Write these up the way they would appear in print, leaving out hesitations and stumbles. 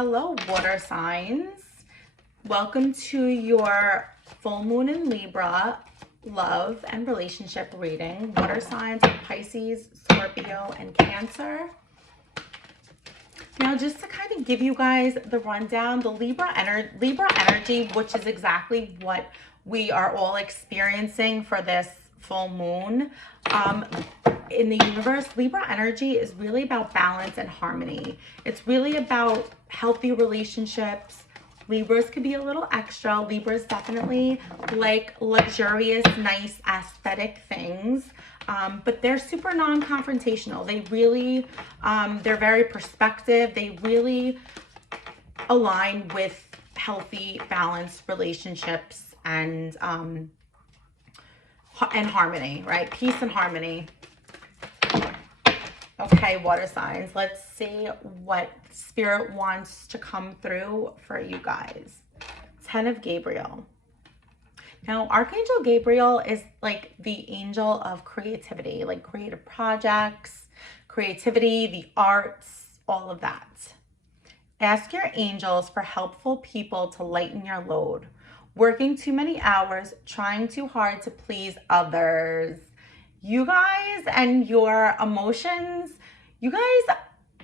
Hello, water signs. Welcome to your full moon in Libra love and relationship reading. Water signs are Pisces, Scorpio, and Cancer. Now, just to kind of give you guys the rundown, the Libra energy, which is exactly what we are all experiencing for this full moon, in the universe, Libra energy is really about balance and harmony. It's really about healthy relationships. Libras can be a little extra. Libras definitely like luxurious, nice, aesthetic things. But they're super non-confrontational. They really, they're very perspective. They really align with healthy, balanced relationships and harmony, right? Peace and harmony. Okay, water signs, let's see what Spirit wants to come through for you guys. 10 of Gabriel. Now, Archangel Gabriel is like the angel of creativity, like creative projects, creativity, the arts, all of that. Ask your angels for helpful people to lighten your load. Working too many hours, trying too hard to please others. You guys and your emotions, you guys,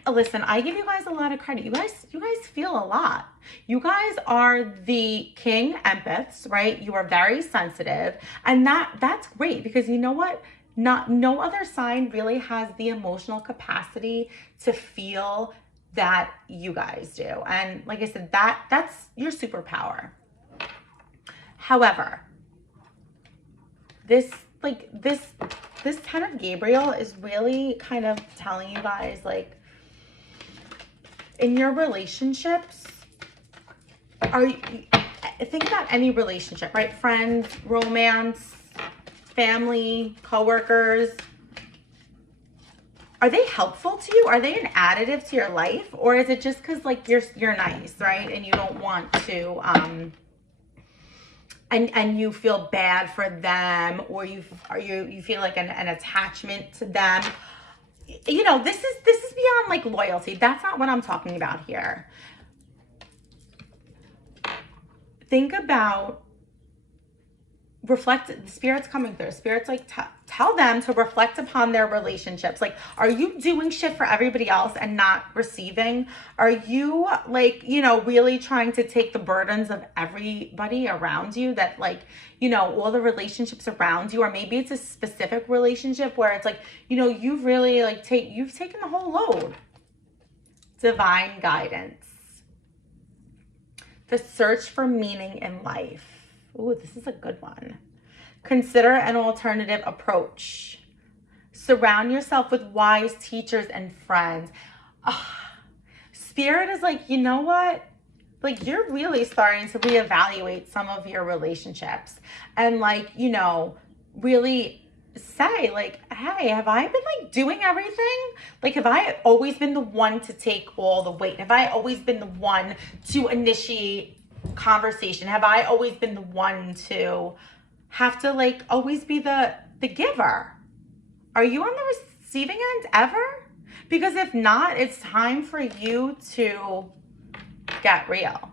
listen, I give you guys a lot of credit. You guys feel a lot. You guys are the king empaths, right? You are very sensitive, and that's great, because you know what? No other sign really has the emotional capacity to feel that you guys do. And like I said, that's your superpower. However, this 10 of Gabriel is really kind of telling you guys, like, in your relationships, think about any relationship, right? Friends, romance, family, coworkers. Are they helpful to you? Are they an additive to your life? Or is it just because, like, you're nice, right? And you don't want to, and you feel bad for them, or you feel like an attachment to them. You know, this is beyond like loyalty. That's not what I'm talking about here. Think about, reflect. The Spirit's coming through. Spirit's like, tell them to reflect upon their relationships. Like, are you doing shit for everybody else and not receiving? Are you, like, you know, really trying to take the burdens of everybody around you, that, like, you know, all the relationships around you, or maybe it's a specific relationship where it's like, you know, you've really like you've taken the whole load. Divine guidance. The search for meaning in life. Ooh, this is a good one. Consider an alternative approach. Surround yourself with wise teachers and friends. Spirit is like, you know what? Like, you're really starting to reevaluate some of your relationships. And, like, you know, really say, like, hey, have I been, like, doing everything? Like, have I always been the one to take all the weight? Have I always been the one to initiate conversation? Have I always been the one to have to, like, always be the giver? Are you on the receiving end ever? Because if not, it's time for you to get real.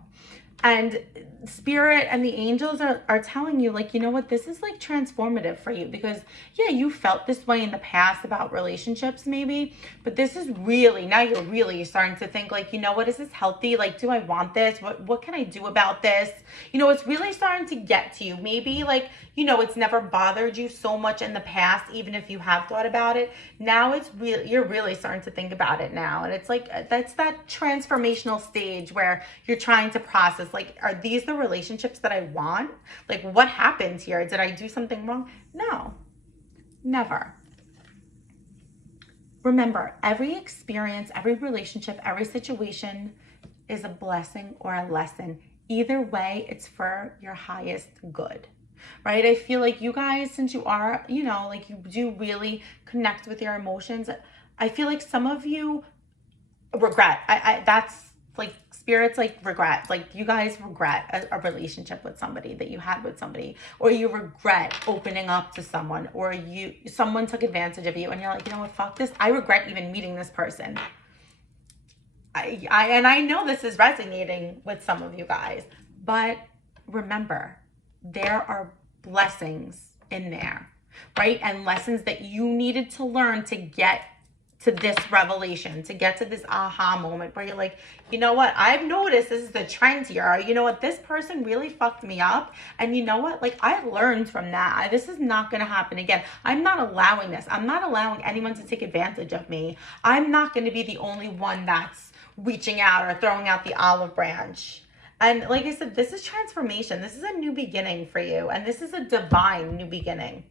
And Spirit and the angels are telling you, like, you know what, this is like transformative for you, because yeah, you felt this way in the past about relationships maybe, but this is really, now you're really starting to think, like, you know what, is this healthy? Like, do I want this? What can I do about this? You know, it's really starting to get to you. Maybe, like, you know, it's never bothered you so much in the past, even if you have thought about it. Now it's really, you're really starting to think about it now. And it's like, that's that transformational stage where you're trying to process, like, are these the relationships that I want? Like, what happened here? Did I do something wrong? No, never. Remember, every experience, every relationship, every situation is a blessing or a lesson. Either way, it's for your highest good, right? I feel like you guys, since you are, you know, like, you do really connect with your emotions, I feel like some of you regret. That's like, Spirit's like regret. Like, you guys regret a relationship with somebody that you had with somebody, or you regret opening up to someone, or someone took advantage of you and you're like, you know what, fuck this. I regret even meeting this person. I know this is resonating with some of you guys, but remember, there are blessings in there, right? And lessons that you needed to learn to get to this revelation, to get to this aha moment where you're like, you know what? I've noticed this is the trend here. You know what? This person really fucked me up. And you know what? Like, I've learned from that. This is not going to happen again. I'm not allowing this. I'm not allowing anyone to take advantage of me. I'm not going to be the only one that's reaching out or throwing out the olive branch. And like I said, this is transformation. This is a new beginning for you. And this is a divine new beginning.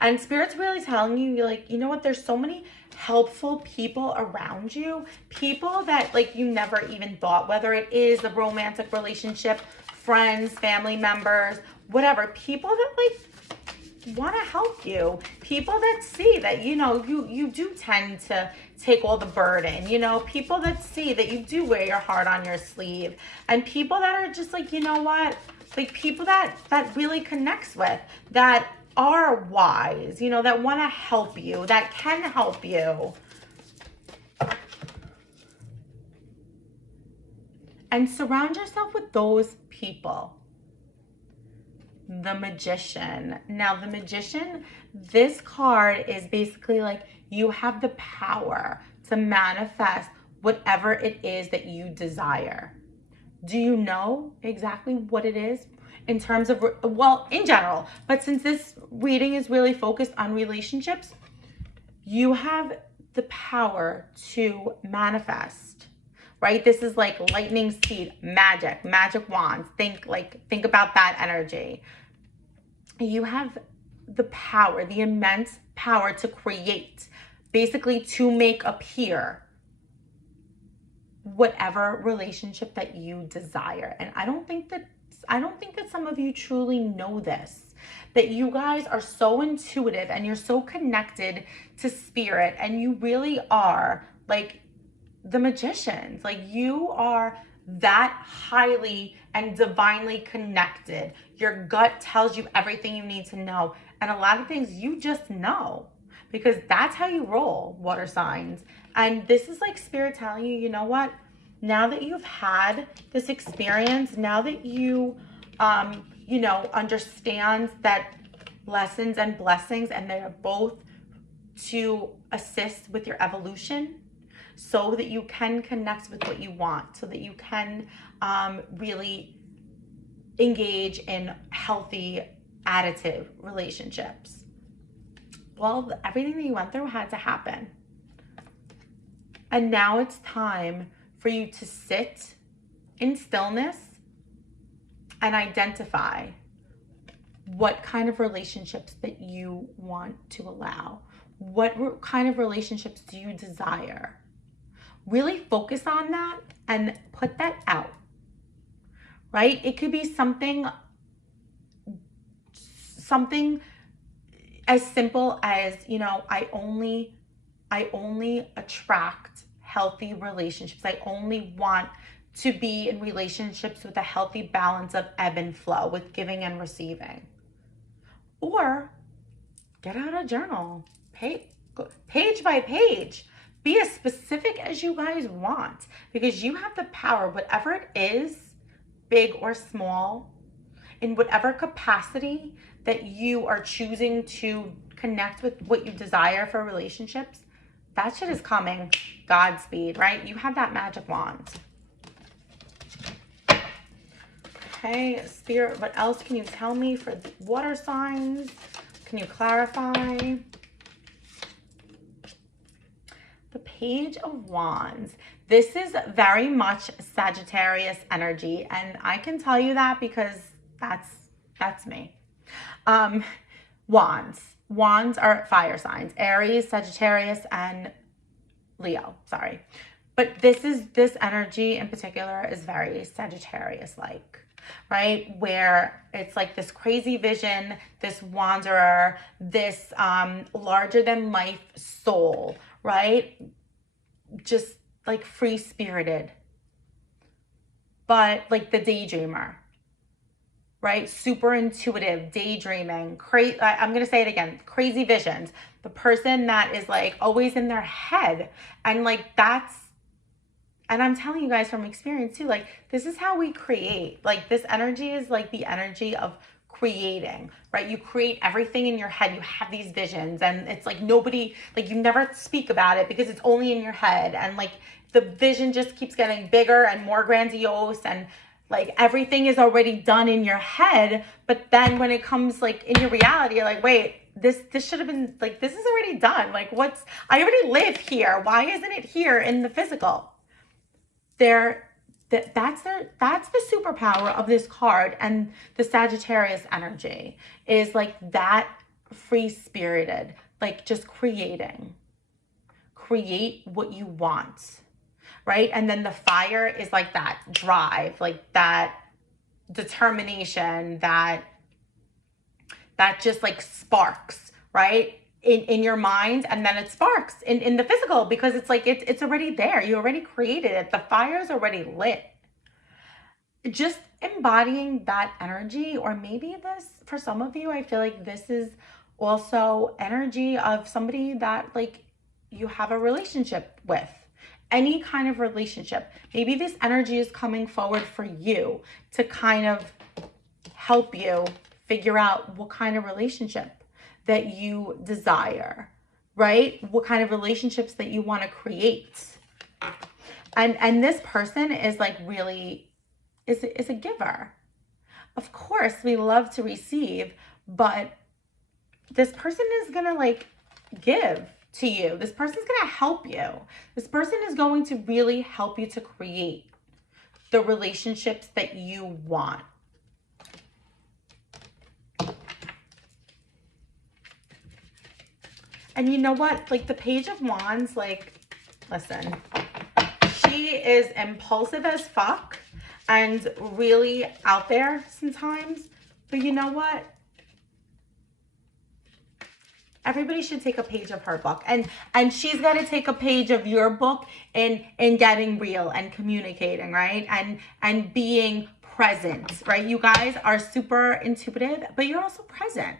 And Spirit's really telling you, you're like, you know what? There's so many helpful people around you, people that like you never even thought, whether it is a romantic relationship, friends, family members, whatever, people that like want to help you, people that see that, you know, you do tend to take all the burden, you know, people that see that you do wear your heart on your sleeve, and people that are just like, you know what, like people that really connects with, that are wise, you know, that want to help you, that can help you. And surround yourself with those people. The Magician. Now, the Magician, this card is basically like you have the power to manifest whatever it is that you desire. Do you know exactly what it is? In terms of, well, in general, but since this reading is really focused on relationships, you have the power to manifest, right? This is like lightning speed, magic wands. Think about that energy. You have the power, the immense power to create, basically to make appear whatever relationship that you desire. And I don't think that some of you truly know this, that you guys are so intuitive and you're so connected to spirit, and you really are like the magicians. Like, you are that highly and divinely connected. Your gut tells you everything you need to know. And a lot of things you just know because that's how you roll, water signs. And this is like spirit telling you, you know what? Now that you've had this experience, now that you, you know, understand that lessons and blessings, and they're both to assist with your evolution so that you can connect with what you want, so that you can really engage in healthy, additive relationships. Well, everything that you went through had to happen. And now it's time for you to sit in stillness and identify what kind of relationships that you want to allow. What kind of relationships do you desire? Really focus on that and put that out, right? It could be something as simple as, you know, I only attract healthy relationships. I only want to be in relationships with a healthy balance of ebb and flow, with giving and receiving. Or get out a journal, page by page. Be as specific as you guys want, because you have the power, whatever it is, big or small, in whatever capacity that you are choosing to connect with what you desire for relationships. That shit is coming. Godspeed, right? You have that magic wand. Okay, Spirit, what else can you tell me for the water signs? Can you clarify? The Page of Wands. This is very much Sagittarius energy, and I can tell you that because that's me. Wands are fire signs: Aries, Sagittarius, and Leo. Sorry. But this energy in particular is very Sagittarius-like, right? Where it's like this crazy vision, this wanderer, this larger than life soul, right? Just like free-spirited, but like the daydreamer, right? Super intuitive, daydreaming, I'm going to say it again, crazy visions. The person that is like always in their head, and like that's And I'm telling you guys from experience too, like, this is how we create. Like, this energy is like the energy of creating, right? You create everything in your head. You have these visions, and it's like nobody, like, you never speak about it because it's only in your head. And like, the vision just keeps getting bigger and more grandiose, and like, everything is already done in your head. But then when it comes like in your reality, you're like, wait, this should have been, like, this is already done. Like, I already live here. Why isn't it here in the physical? That's the superpower of this card. And the Sagittarius energy is like that, free spirited, like, just create what you want, right? And then the fire is like that drive, like that determination, that just like sparks, right? In your mind, and then it sparks in the physical, because it's like it's already there. You already created it. The fire's already lit. Just embodying that energy, or maybe this, for some of you, I feel like this is also energy of somebody that like you have a relationship with. Any kind of relationship. Maybe this energy is coming forward for you to kind of help you figure out what kind of relationship that you desire, right? What kind of relationships that you want to create. And this person is like really is a giver. Of course, we love to receive, but this person is going to like give to you. This person's going to help you. This person is going to really help you to create the relationships that you want. And you know what? Like, the Page of Wands, like, listen, she is impulsive as fuck and really out there sometimes. But you know what? Everybody should take a page of her book. And she's got to take a page of your book in getting real and communicating, right? And being present, right? You guys are super intuitive, but you're also present,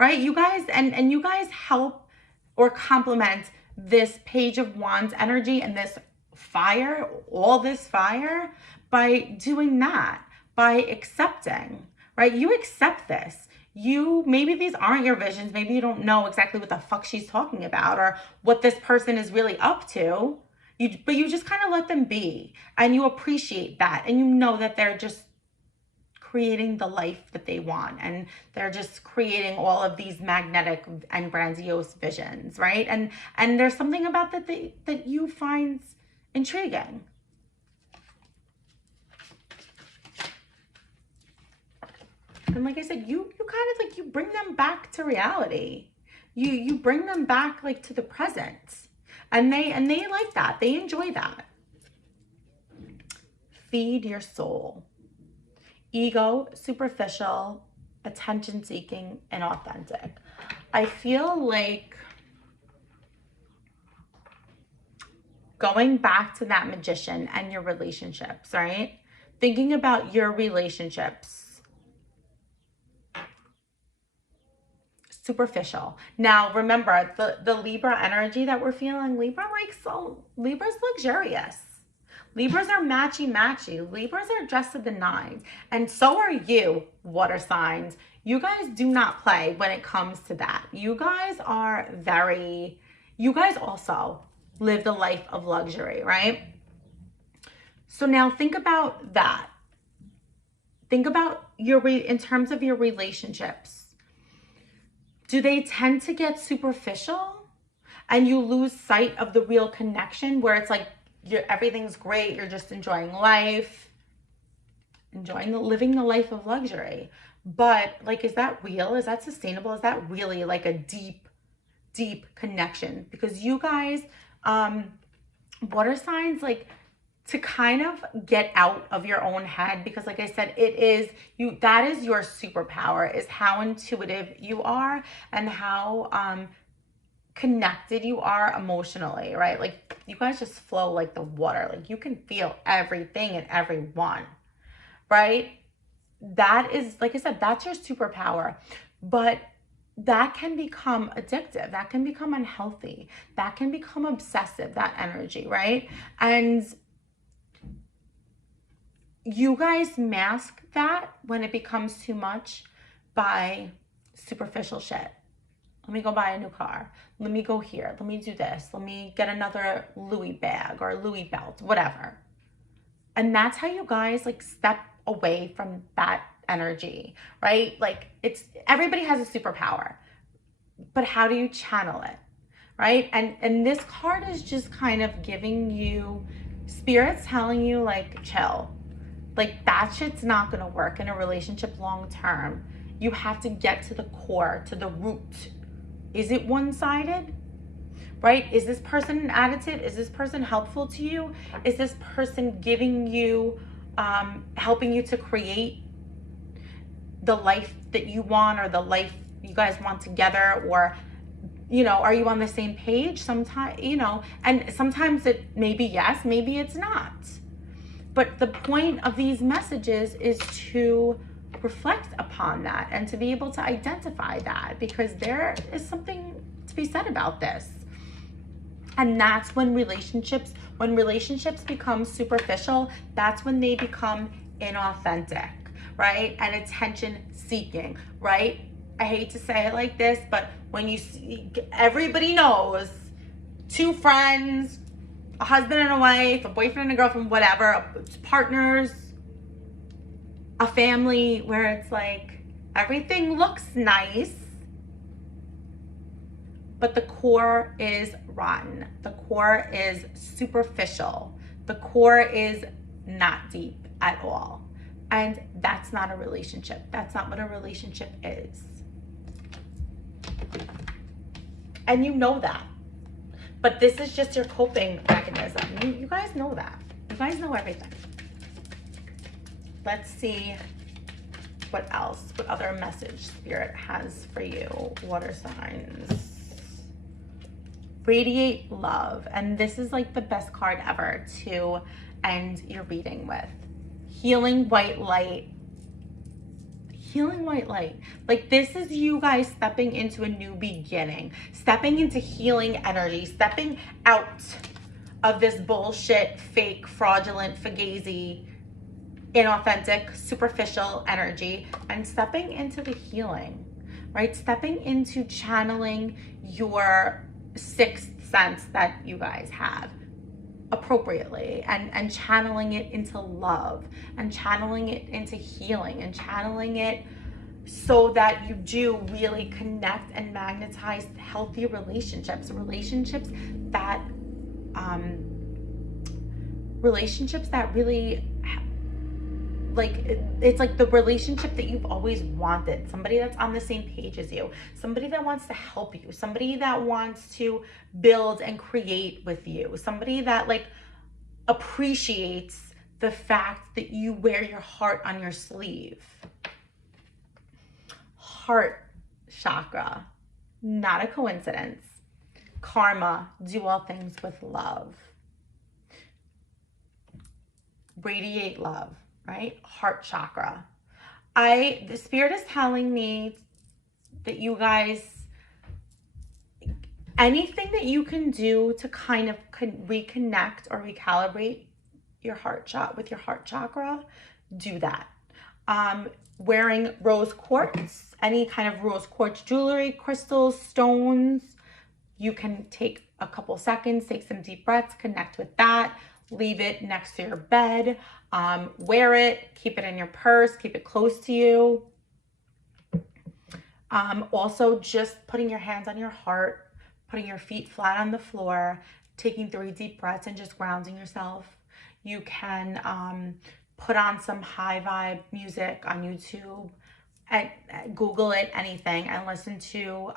right? You guys, and you guys help or complement this Page of Wands energy and this fire, all this fire, by doing that, by accepting, right? You accept this. Maybe these aren't your visions. Maybe you don't know exactly what the fuck she's talking about or what this person is really up to. But you just kind of let them be, and you appreciate that, and you know that they're just creating the life that they want, and they're just creating all of these magnetic and grandiose visions, right? And there's something about that you find intriguing. And like I said, you kind of like, you bring them back to reality. You bring them back like to the present, and they like that. They enjoy that. Feed your soul. Ego, superficial, attention-seeking, and authentic. I feel like going back to that Magician and your relationships, right? Thinking about your relationships. Superficial. Now, remember, the Libra energy that we're feeling, Libra's luxurious. Libras are matchy-matchy. Libras are dressed to the nines. And so are you, water signs. You guys do not play when it comes to that. You guys also live the life of luxury, right? So now think about that. Think about in terms of your relationships. Do they tend to get superficial and you lose sight of the real connection, where it's like, everything's great, you're just enjoying life, living the life of luxury, but like, is that real? Is that sustainable? Is that really like a deep connection? Because you guys, water signs, like, to kind of get out of your own head, because like I said, that is your superpower, is how intuitive you are and how connected you are emotionally, right? Like, you guys just flow like the water. Like, you can feel everything and everyone, right? That is, like I said, that's your superpower. But that can become addictive. That can become unhealthy. That can become obsessive, that energy, right? And you guys mask that when it becomes too much by superficial shit. Let me go buy a new car. Let me go here. Let me do this. Let me get another Louis bag or Louis belt, whatever. And that's how you guys like step away from that energy, right? Like everybody has a superpower, but how do you channel it, right? And this card is just kind of giving you, Spirit's telling you like, chill. Like that shit's not gonna work in a relationship long term. You have to get to the core, to the root. Is it one-sided? Right? Is this person additive? Is this person helpful to you? Is this person giving you, helping you to create the life that you want, or the life you guys want together? Or, you know, are you on the same page? Sometimes, you know, and sometimes it may be yes, maybe it's not. But the point of these messages is to reflect upon that and to be able to identify that, because there is something to be said about this. And that's when relationships become superficial, that's when they become inauthentic, right? And attention seeking, right? I hate to say it like this, but when you see, everybody knows two friends, a husband and a wife, a boyfriend and a girlfriend, whatever, partners, a family, where it's like everything looks nice, but the core is rotten. The core is superficial. The core is not deep at all. And that's not a relationship. That's not what a relationship is. And you know that. But this is just your coping mechanism. You guys know that. You guys know everything. Let's see what else, what other message Spirit has for you. Water signs. Radiate love. And this is like the best card ever to end your reading with. Healing white light. Healing white light. Like this is you guys stepping into a new beginning, stepping into healing energy, stepping out of this bullshit, fake, fraudulent, fugazi, inauthentic, superficial energy, and stepping into the healing, right? Stepping into channeling your sixth sense that you guys have appropriately, and channeling it into love, and channeling it into healing, and channeling it so that you do really connect and magnetize healthy relationships that really, like, it's like the relationship that you've always wanted. Somebody that's on the same page as you, somebody that wants to help you, somebody that wants to build and create with you, somebody that like appreciates the fact that you wear your heart on your sleeve. Heart chakra, not a coincidence. Karma, do all things with love. Radiate love, right? Heart chakra. The Spirit is telling me that you guys, anything that you can do to kind of reconnect or recalibrate your heart chakra, do that. Wearing rose quartz, any kind of rose quartz jewelry, crystals, stones, you can take a couple seconds, take some deep breaths, connect with that, leave it next to your bed, wear it, keep it in your purse, keep it close to you. Also just putting your hands on your heart, putting your feet flat on the floor, taking 3 deep breaths and just grounding yourself. You can put on some high vibe music on YouTube, and Google it, anything, and listen to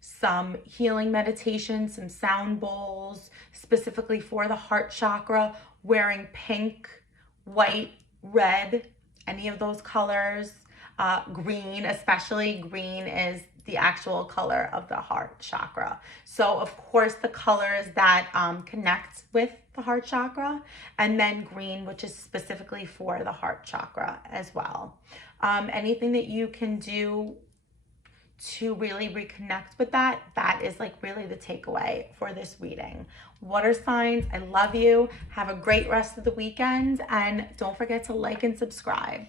some healing meditations, some sound bowls specifically for the heart chakra, wearing pink, white, red, any of those colors, green, especially green is the actual color of the heart chakra. So of course the colors that connect with the heart chakra, and then green, which is specifically for the heart chakra as well. Anything that you can do to really reconnect with that. That is like really the takeaway for this reading. Water signs, I love you. Have a great rest of the weekend, and don't forget to like and subscribe.